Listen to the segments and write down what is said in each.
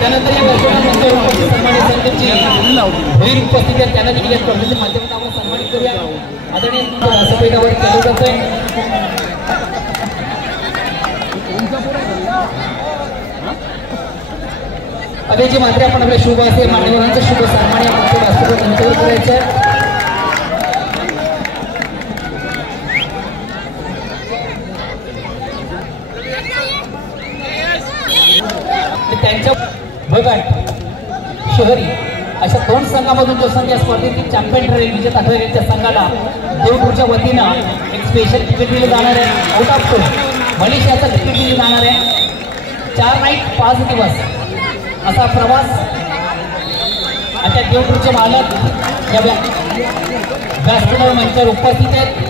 त्यानंतर या कार्यक्रमामध्ये उपस्थित सन्मानित संघाची भरीव उपस्थिती आहे त्यांना देखील स्पर्धेच्या माध्यमातून आपण सन्मानित करूया. आदरणीय व्यासपीठावर केलं जातंय. अभिजी मात्रे आपण आपल्या शुभ असे मान्यवरांचं शुभ सन्मान या मंच व्यासपीठावर मंचावर करायचं आहे. त्यांच्या भगट शहरी अशा 2 संघामधून जो संघ या स्पर्धेतील चॅम्पियन ठरेल विजेता ठरेल त्या संघाला देवपूरच्या वतीनं एक स्पेशल तिकीट दिलं जाणार आहे. आउट ऑफ टूर मलेशियाचं तिकीट दिलं जाणार आहे. 4 नाईट 5 दिवस असा प्रवास आता देवपूरचे मालक या व्यासपीठावर मंचावर उपस्थित आहेत.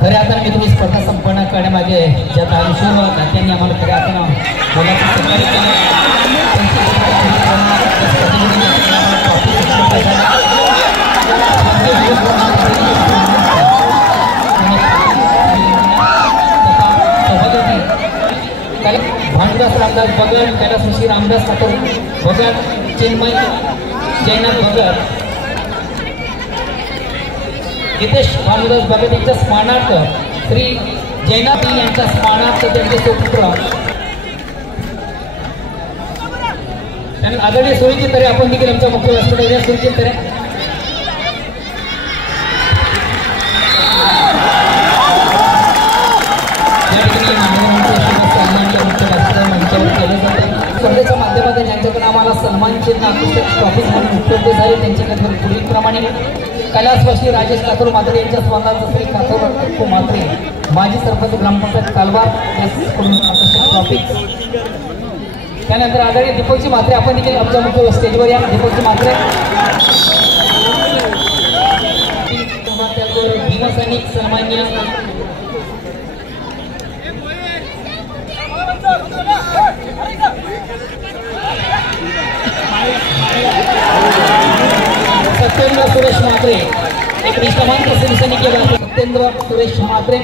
खऱ्या अर्थाने तुम्ही स्पर्धा संपन्न करण्यामागे ज्या दानशूर नात्यांनी आम्हाला खऱ्या अर्थानं मोलाचं सहकार्य केलं भानुदास रामदास भगत, कैलास ऋषी रामदास ठाकूर भगत, चिन्मय जयनाथ भगत, हितेश भानुदास भगत यांच्या स्मरणार्थ श्री जयनाथ यांच्या स्मरणार्थ त्यांचे सुपुत्र त्यांना आदरणीय सोयीची तरी आपण देखील आमच्या मुख्य व्यासपीठावर सोयीची तरी स्पर्धेच्या माध्यमातून ज्यांच्याकडे आम्हाला सन्मान चिन्ह ट्रॉफी म्हणून उपलब्ध झाले त्यांच्याकडे पुढील प्रमाणे कैलासवासी राजेश ठाकूर मात्रे यांच्या स्मरणार्थ श्री ठाकूर मात्रे माजी सरपंच ग्रामपंचायत कालवार यांच्याकडून आकर्षक ट्रॉफी. त्यानंतर आदरणीय दीपकजी मात्रे आपण देखील आमच्या मुख्य स्टेजवर या. दीपकजी मात्रे भीमसैनिक सन्मान्य सत्येंद्र सुरेश मात्रे एक निष्ठावंत शिवसैनिक आहे. सत्येंद्र सुरेश मात्रे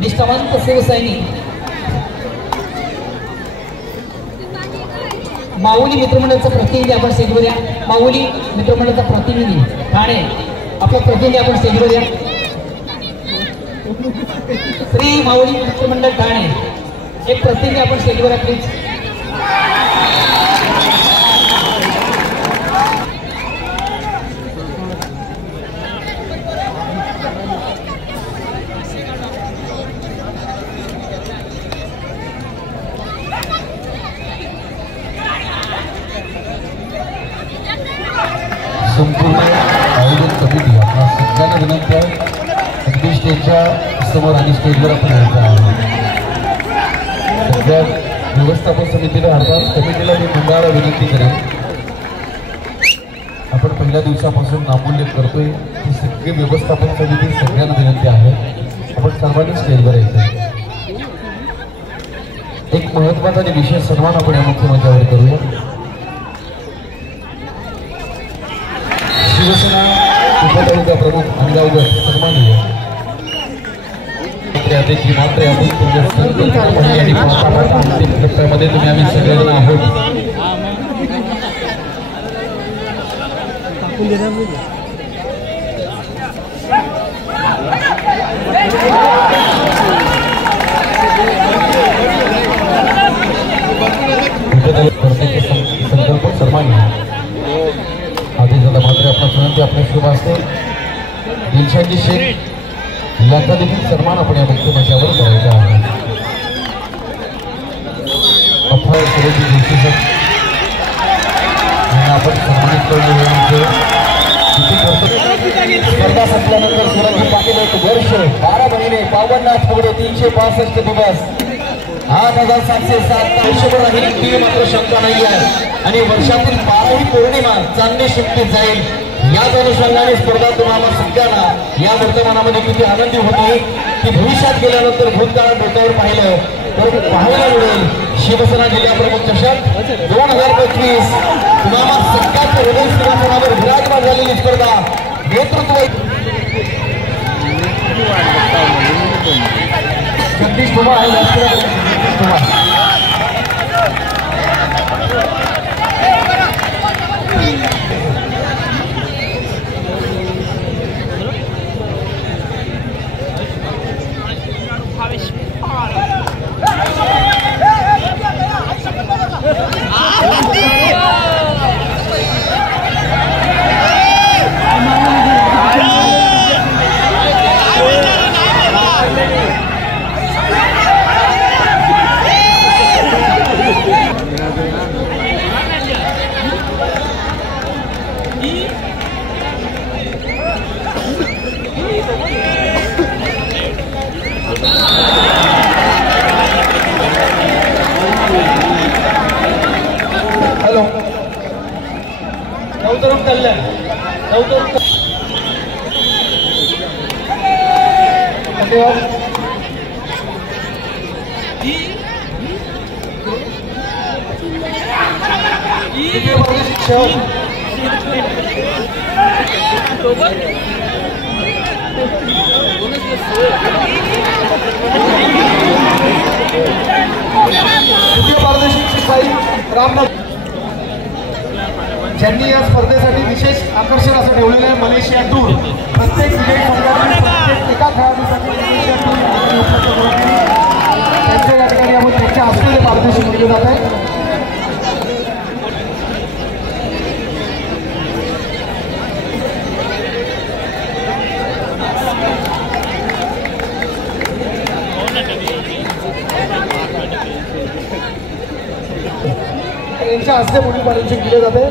निष्ठावंत शिवसैनिक. माऊली मित्रमंडळाचा प्रतिनिधी आपण स्टेजवर या. माऊली मित्रमंडळाचा प्रतिनिधी ठाणे आपला प्रतिनिधी आपण स्टेजवर या. श्री माऊली मित्रमंडळ ठाणे एक प्रतिनिधी आपण स्टेजवर या प्लीज. संपूर्ण आयोजन समिती आपल्या सगळ्यांना विनंती आहे अगदी स्टेजच्या समोर आणि स्टेजवर आपण यायचं आहे. सध्या व्यवस्थापन समितीला अर्थात कमिटीला मी मंडळाला विनंती करेन आपण पहिल्या दिवसापासून नामोल्लेख करतोय ही सगळी व्यवस्थापन समिती सगळ्यांना विनंती आहे आपण सर्वांनी स्टेजवर यायचं. एक महत्त्वाचा आणि विशेष सन्मान आपण या मुख्य मंचावर करूया. शिवसेना उपतालुका प्रमुख अनिगावकर सन्माननीय अध्यक्ष मात्रे आपण अंतिम टप्प्यामध्ये तुम्ही आम्ही सगळेजण आहोत. त्यांच्या शुभ हस्ते दिलशाजी शेख यांचा देखील सन्मान आपण या मुख्य मंचावर करायचा आहे. अफवा सुरेश जोशी सर यांना आपण सन्मानित करून स्पर्धा संपल्यानंतर सुरजी पाटील 1 वर्ष 12 महिने 52 आठवडे 365 दिवस 8707 आयुष्यभर राहील ती मात्र शंका नाही आहे. आणि वर्षातील 12ही पौर्णिमा चांदणी शिफ्टीत जाईल. याच अनुषंगाने स्पर्धा तुम्हाला सगळ्यांना या वर्तमानामध्ये किती आनंदी होती की भविष्यात गेल्यानंतर भूतकाळात डोक्यावर पाहिलं तर पाहायला मिळेल. शिवसेना जिल्हा प्रमुख चषक 2025 तुम्हाला सगळ्याच्या हृदय सिंहासनावर विराजमान झालेली स्पर्धा नेतृत्व जगदीश कुमार आणि जगदीश कुमार नवतरुण कल्याण नवतरुण रामनाथ ज्यांनी या स्पर्धेसाठी विशेष आकर्षण असं ठेवलेलं आहे. मलेशिया टूर प्रत्येक विजयी संघाने प्रत्येक एका खेळाडूसाठी मलेशिया टूर त्यांच्या या ठिकाणी आपण त्यांच्या हस्ते पारितोषिक दिले जात आहे. यांच्या हस्ते मोठी पारितोषिक दिले जाते.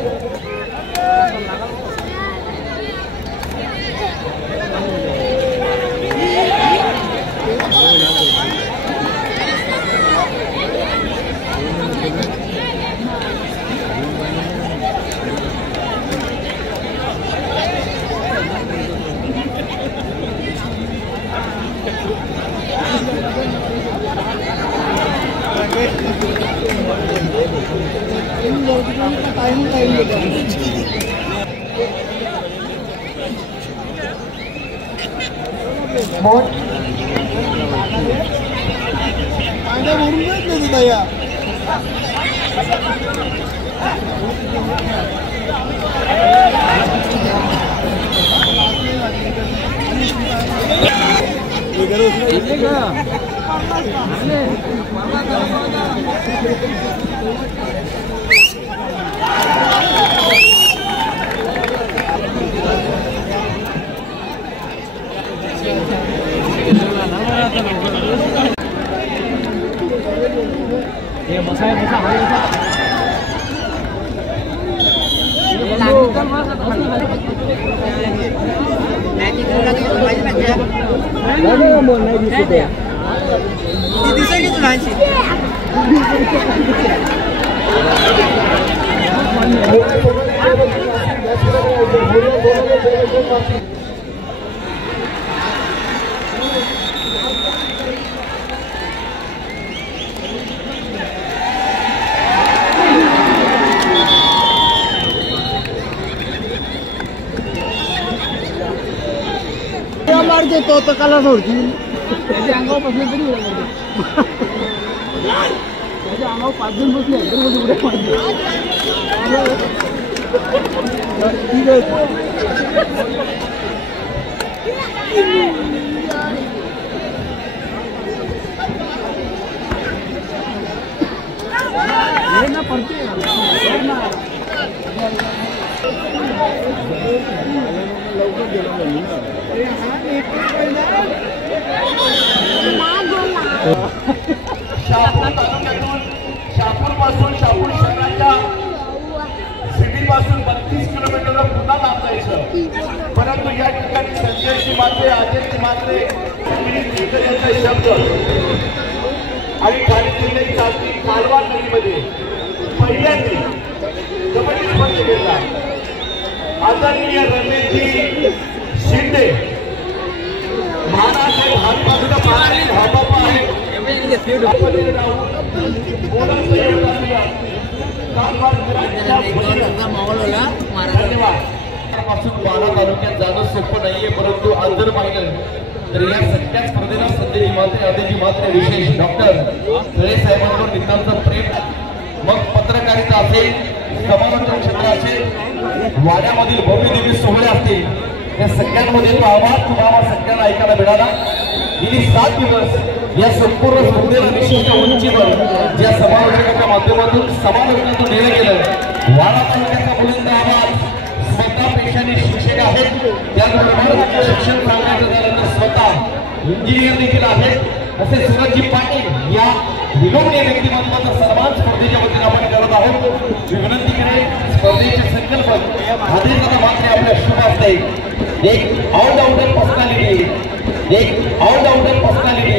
तो कला सोडती त्याच्या अंगावर बसले तरी त्याच्या अंगावर 5 जण बसले तरी उड्या मारले. ठीक आहे ना पडते शहापूर तालुक्यातून शहापूर पासून शहापूर शहराच्या सिटी पासून 32 किलोमीटरला पुन्हा लांब जायचं, परंतु या ठिकाणी संजयची मात्रे, अजयची मात्रे यांचा शब्द आणि ठाणे जिल्ह्याची चालती कालवा नदीमध्ये पहिल्यांदी कबड्डी स्पर्धा घेतला. आदरणीय रमेशजी शिंदे महाराष्ट्र हातपासून हाबापा आहे पासून 12 तालुक्यात जाणं सोपं नाहीये, परंतु आज जर पाहिलं तर या सगळ्या स्पर्धेला संजयजी मात्रे, आदिजी मात्रे, विशेष डॉक्टर तळे साहेबांवर नितांत प्रेम, मग पत्रकारिता असेल, समालोचन क्षेत्र असेल, वाड्यामधील भव्य दिव्य सोहळे असतील, या सगळ्यांमध्ये तो आवाज तुम्हाला सगळ्यांना ऐकायला मिळाला. गेली 7 दिवस या संपूर्ण स्पर्धेला विशिष्ट उंचीवर ज्या समालोचकाच्या माध्यमातून समालोचनातून नेलं गेलं, वाडा तालुक्याचा बुलंद आवाज स्वतः पेशाने शिक्षक आहेत, त्याचबरोबर शिक्षण सांगायचं झालं तर स्वतः इंजिनियर देखील आहेत, असे सूरजजी पाटील या विलोभनीय व्यक्तिमत्वाचा सन्मान स्पर्धेच्या वतीने आपण करत आहोत. मी विनंती करेन, स्पर्धेचे संकल्पक आदेशाला मात्र आपल्या शुभ असते. एक ऑलराऊंडर पर्सनॅलिटी